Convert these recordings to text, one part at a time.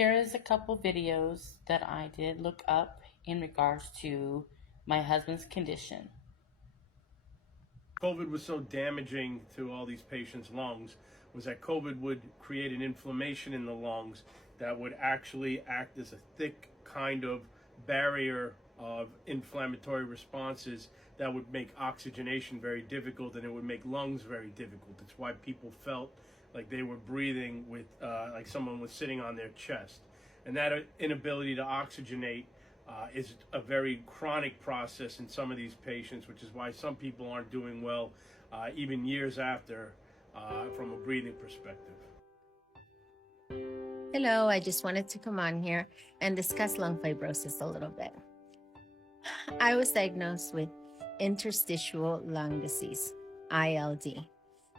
Here is a couple videos that I did look up in regards to my husband's condition. COVID was so damaging to all these patients' lungs was that COVID would create an inflammation in the lungs that would actually act as a thick kind of barrier of inflammatory responses that would make oxygenation very difficult, and it would make lungs very difficult. That's why people felt like they were breathing with like someone was sitting on their chest. And that inability to oxygenate is a very chronic process in some of these patients, which is why some people aren't doing well even years after from a breathing perspective. Hello, I just wanted to come on here and discuss lung fibrosis a little bit. I was diagnosed with interstitial lung disease, ILD.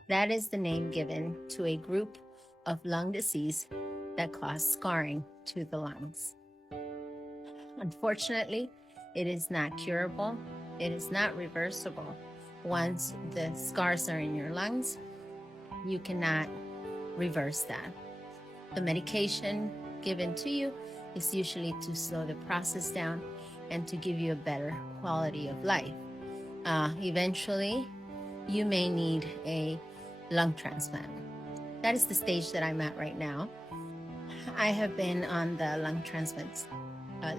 That is the name given to a group of lung disease that cause scarring to the lungs. Unfortunately, it is not curable. It is not reversible. Once the scars are in your lungs, you cannot reverse that. The medication given to you is usually to slow the process down and to give you a better quality of life. Eventually, you may need a lung transplant. That is the stage that I'm at right now. I have been on the lung transplant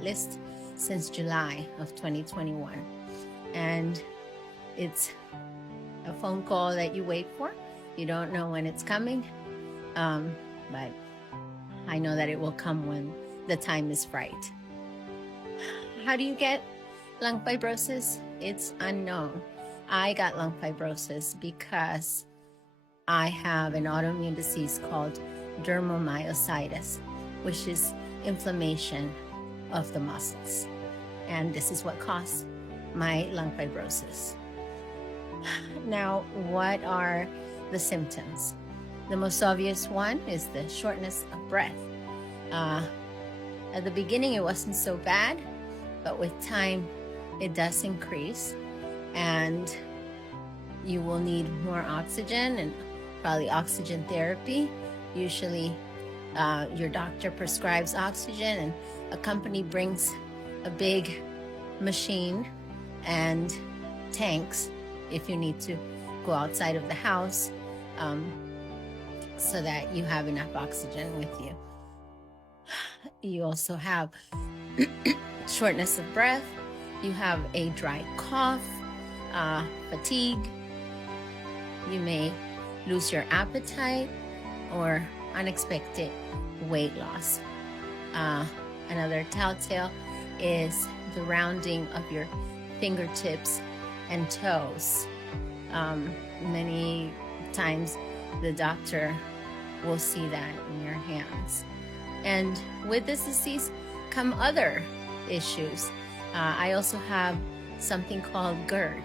list since July of 2021. And it's a phone call that you wait for. You don't know when it's coming, but I know that it will come when the time is right. How do you get lung fibrosis? It's unknown. I got lung fibrosis because I have an autoimmune disease called dermatomyositis, which is inflammation of the muscles. And this is what caused my lung fibrosis. Now, what are the symptoms? The most obvious one is the shortness of breath. At the beginning, it wasn't so bad, but with time, it does increase, and you will need more oxygen and probably oxygen therapy. Usually, your doctor prescribes oxygen, and a company brings a big machine and tanks if you need to go outside of the house, so that you have enough oxygen with you. You also have shortness of breath. You have a dry cough, fatigue. You may lose your appetite or unexpected weight loss. Another telltale is the rounding of your fingertips and toes. Many times the doctor will see that in your hands. And with this disease come other issues. I also have something called GERD,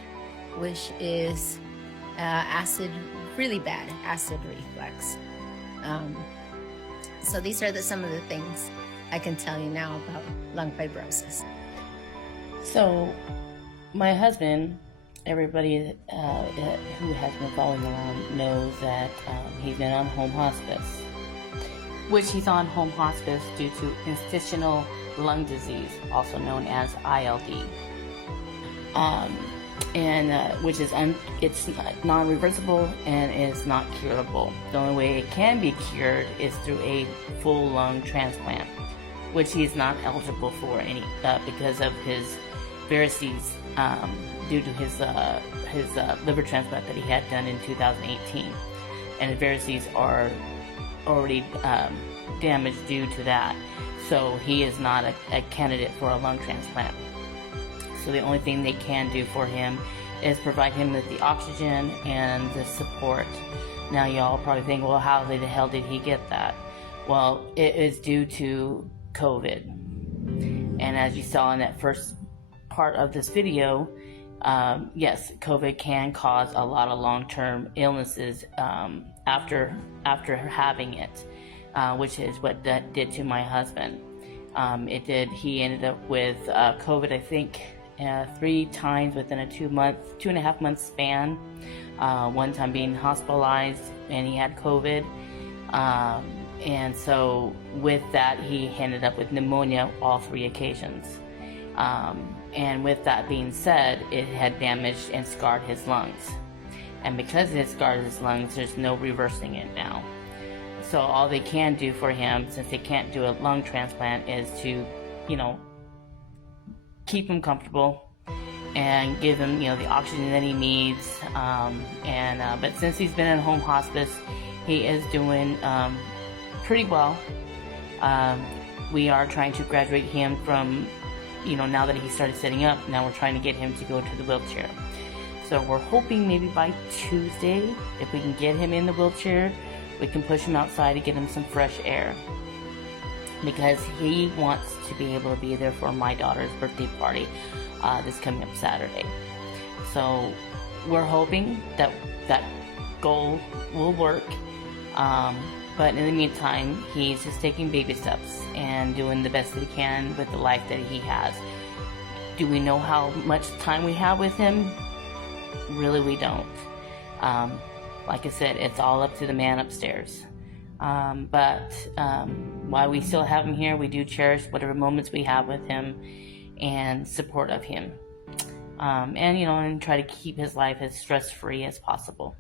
which is really bad acid reflux. So these are some of the things I can tell you now about lung fibrosis. So my husband, everybody who has been following along knows that he's been on home hospice, which he's on home hospice due to interstitial lung disease, also known as ILD, which is it's non-reversible and is not curable. The only way it can be cured is through a full lung transplant, which he's not eligible for because of his varices due to his liver transplant that he had done in 2018, and his varices are already damaged due to that. So he is not a candidate for a lung transplant. So the only thing they can do for him is provide him with the oxygen and the support. Now y'all probably think, well, how the hell did he get that? Well, it is due to COVID. And as you saw in that first part of this video, yes, COVID can cause a lot of long-term illnesses after having it. Which is what that did to my husband. He ended up with COVID, I think, 3 times within a 2.5 month span. One time being hospitalized and he had COVID. And so with that, he ended up with pneumonia all 3 occasions. And with that being said, it had damaged and scarred his lungs. And because it scarred his lungs, there's no reversing it now. So all they can do for him, since they can't do a lung transplant, is to, keep him comfortable and give him, the oxygen that he needs. But since he's been in home hospice, he is doing pretty well. We are trying to graduate him from, now that he started sitting up, now we're trying to get him to go to the wheelchair. So we're hoping maybe by Tuesday, if we can get him in the wheelchair, we can push him outside to get him some fresh air. Because he wants to be able to be there for my daughter's birthday party this coming up Saturday. So we're hoping that that goal will work. But in the meantime, he's just taking baby steps and doing the best that he can with the life that he has. Do we know how much time we have with him? Really, we don't. Like I said, it's all up to the man upstairs. But while we still have him here, we do cherish whatever moments we have with him and support of him. And try to keep his life as stress-free as possible.